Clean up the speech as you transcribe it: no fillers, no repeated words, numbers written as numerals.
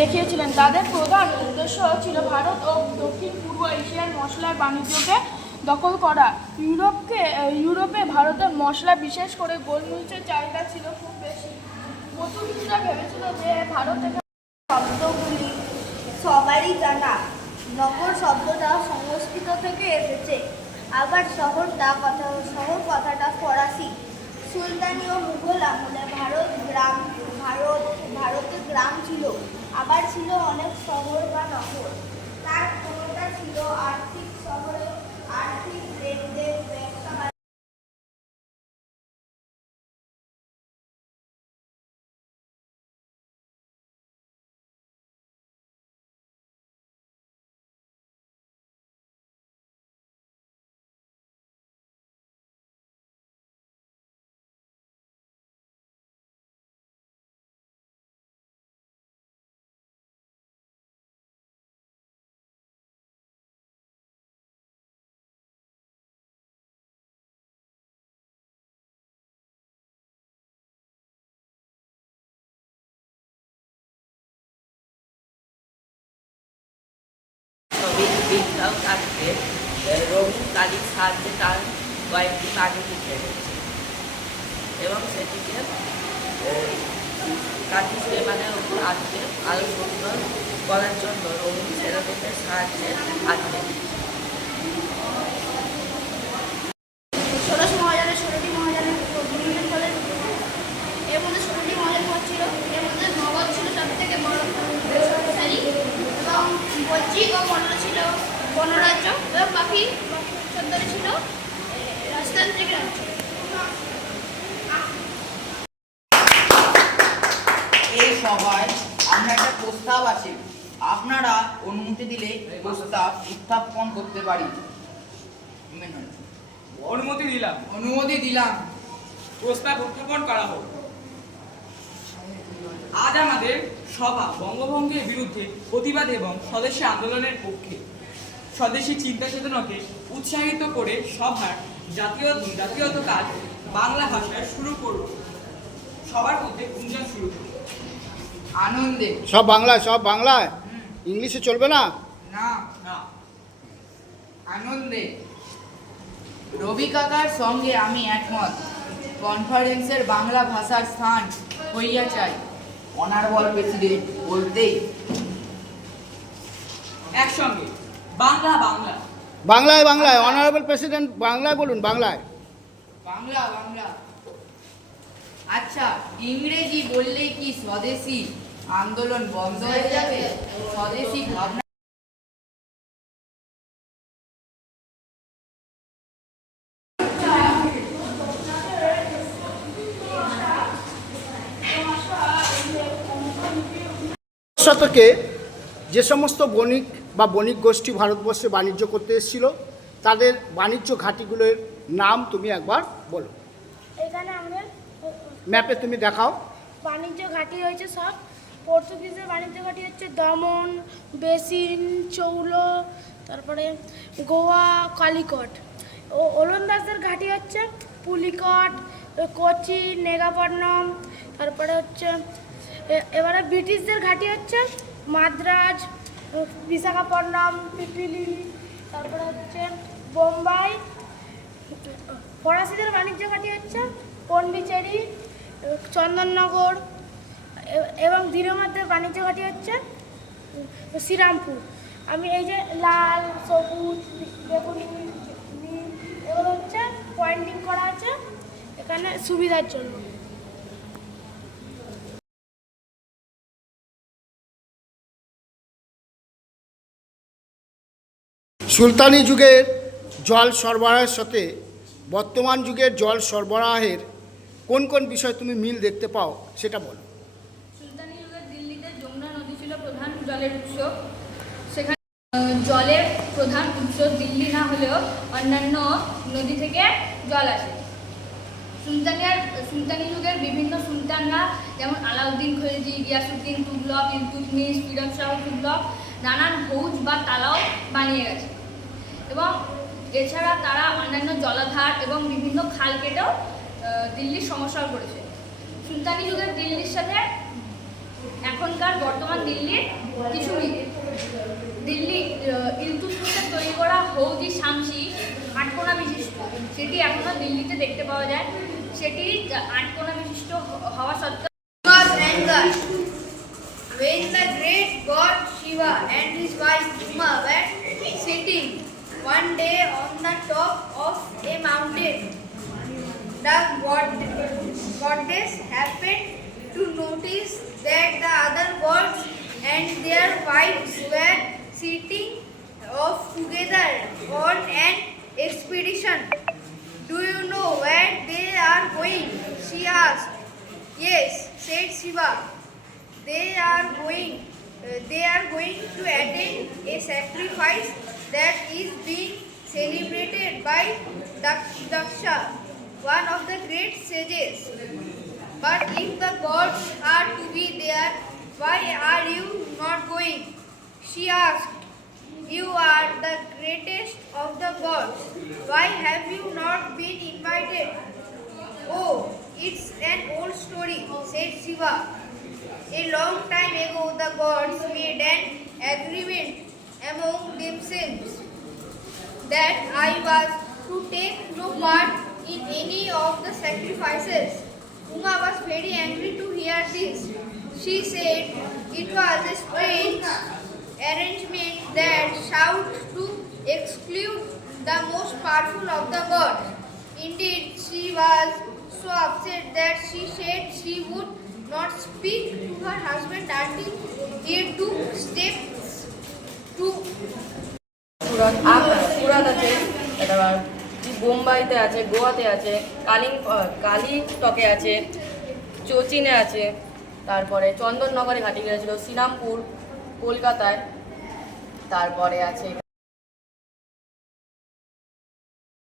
দেখিয়েছিলেন। তাদের প্রধান উদ্দেশ্য ছিল ভারত ও দক্ষিণ পূর্ব এশিয়ার মশলার বাণিজ্যকে দখল করা। ইউরোপে ভারতের মশলা, বিশেষ করে গোলমরিচের চাহিদা ছিল খুব বেশি। পর্তুগিজরা ভেবেছিল যে ভারতের শব্দগুলি সবারই জানা। নগর শব্দটা সংস্কৃত থেকে এসেছে, আবার শহর কথাটা ফরাসি। সুলতানি ও মুঘল আমলে ভারতে গ্রাম ছিল, আবার ছিল অনেক শহর বা নগর। তার কোনোটা ছিল আর্থিক শহরে, আর্থিক লেনদেন, ব্যবসা। ছবিটাও থাকবে রঙিন কালির সাহায্যে তার কয়েকটি কাহিনী ফেলেছে এবং সেটিকে কাঠি পেপারের উপর আঁকতে আরও সুন্দর করার জন্য রঙিন সেরামিকের সাহায্যে আঁকবে। 1600 মহাজনের 16টি মহাজনের নির্মাণ ফলে এর মধ্যে 16টি মহাজন ছিল। এর মধ্যে নগদ ছিল সব থেকে বড় শক্তিশালী, এবং বজ্রিক ও মল্ল ছিল বনরাজ্য, এবং বাকি চন্দরে ছিল রাজতান্ত্রিক রাজ্য। এই সভায় আমরা একটা প্রস্তাব আছে, আপনারা অনুমতি দিলে প্রস্তাব উত্থাপন করতে পারি। অনুমতি দিলাম। প্রস্তাব উত্থাপন করা হোক। আজ আমাদের সভা বঙ্গভঙ্গের বিরুদ্ধে প্রতিবাদ এবং স্বদেশী আন্দোলনের পক্ষে। স্বদেশী চিন্তা চেতনাকে উৎসাহিত করে সভার জাতীয়ত কাজ বাংলা ভাষায় শুরু করব। সবার মধ্যে গুঞ্জন শুরু করব। আনন্দে সব বাংলায় ইংলিশে চলবে না। না, আনন্দে রবি কাকার সঙ্গে আমি একমত। কনফারেন্সের বাংলা ভাষার স্থান হইয়া চাই। অনারেবল প্রেসিডেন্ট বলতেই একসঙ্গে বাংলা বাংলা বাংলায় অনারেবল প্রেসিডেন্ট বাংলায় বলুন। বাংলা। আচ্ছা, ইংরেজি বললেই কি স্বদেশী আন্দোলন বন্ধ হয়ে যাবে? স্বদেশী ভাবনা শতকে যে সমস্ত বণিক গোষ্ঠী ভারতবর্ষে বাণিজ্য করতে এসেছিল, তাদের বাণিজ্য ঘাঁটিগুলোর নাম তুমি একবার বলো। এখানে আমাদের ম্যাপে তুমি দেখাও। বাণিজ্য ঘাঁটি হয়েছে সব। পর্তুগিজের বাণিজ্য ঘাঁটি হচ্ছে দমন, বেসিন, চৌলো, তারপরে গোয়া, কালিকট। ওলন্দাজদের ঘাঁটি হচ্ছে পুলিকট, কোচি, নেগাপট্টনম। তারপরে হচ্ছে এবারে ব্রিটিশদের ঘাঁটি হচ্ছে মাদ্রাজ, বিশাখাপট্টনম, পিপিলি, তারপরে হচ্ছে বোম্বাই। ফরাসিদের বাণিজ্য ঘাঁটি হচ্ছে পন্ডিচেরি, চন্দননগর, এবং ধীরমাদের বাণিজ্য ঘাঁটি হচ্ছে শ্রীরামপুর। আমি এই যে লাল, সবুজ, বেগুনি, নীল এগুলো হচ্ছে পয়েন্টিং করা আছে এখানে সুবিধার জন্য। সুলতানি যুগের জল সরবরাহের সাথে বর্তমান যুগের জল সরবরাহের কোন কোন বিষয় তুমি মিল দেখতে পাও সেটা বলো। সুলতানি যুগের দিল্লিতে যমুনা নদী ছিল প্রধান জলের উৎস। সেখানে জলের প্রধান উৎস দিল্লি না হলেও অন্যান্য নদী থেকে জল আসে। সুলতানি যুগের বিভিন্ন সুলতানরা যেমন আলাউদ্দিন খলজি, গিয়াসউদ্দিন তুগলক, ইলতুৎমিশ, ফিরোজ শাহ তুগলক নানান হৌজ বা তালাও বানিয়ে গেছে, এবং এছাড়া তারা অন্যান্য জলাধার এবং বিভিন্ন খাল কেটেও দিল্লির সমস্যাও করেছে। সুলতানি যুগের দিল্লির সাথে এখন এখনকার বর্তমান দিল্লির কিছু দিল্লি ইলতুৎমিশের তৈরি করা হৌজি শামসি আটকোনা বিশিষ্ট, সেটি এখনও দিল্লিতে দেখতে পাওয়া যায়। সেটি আটকোনা বিশিষ্ট হওয়া সত্ত্বেও was angered when the great god Shiva and his wife Uma were sitting one day on the top of a mountain. The goddess happened to notice that the other gods and their wives were sitting off together on an expedition. Do you know where they are going? She asked. Yes, said Shiva. They are going to attend a sacrifice that is being celebrated by Daksha, one of the great sages. But if the gods are to be there, why are you not going? She asked. You are the greatest of the gods. Why have you not been invited? Oh, it's an old story, said Shiva. A long time ago, the gods made an agreement among themselves that I was to take no part in any of the sacrifices. Uma was very angry to hear this. She said it was a strange arrangement that sought to exclude the most powerful of the gods. Indeed, she was so upset that she said she would not speak to her husband until he took steps to সুরাত আছে, এটা বোম্বাইতে আছে, গোয়াতে আছে, কালিস্টকে আছে, চচিনে আছে, তারপরে চন্দননগরে ঘাঁটি গিয়েছিল, শ্রীরামপুর কলকাতায়, তারপরে আছে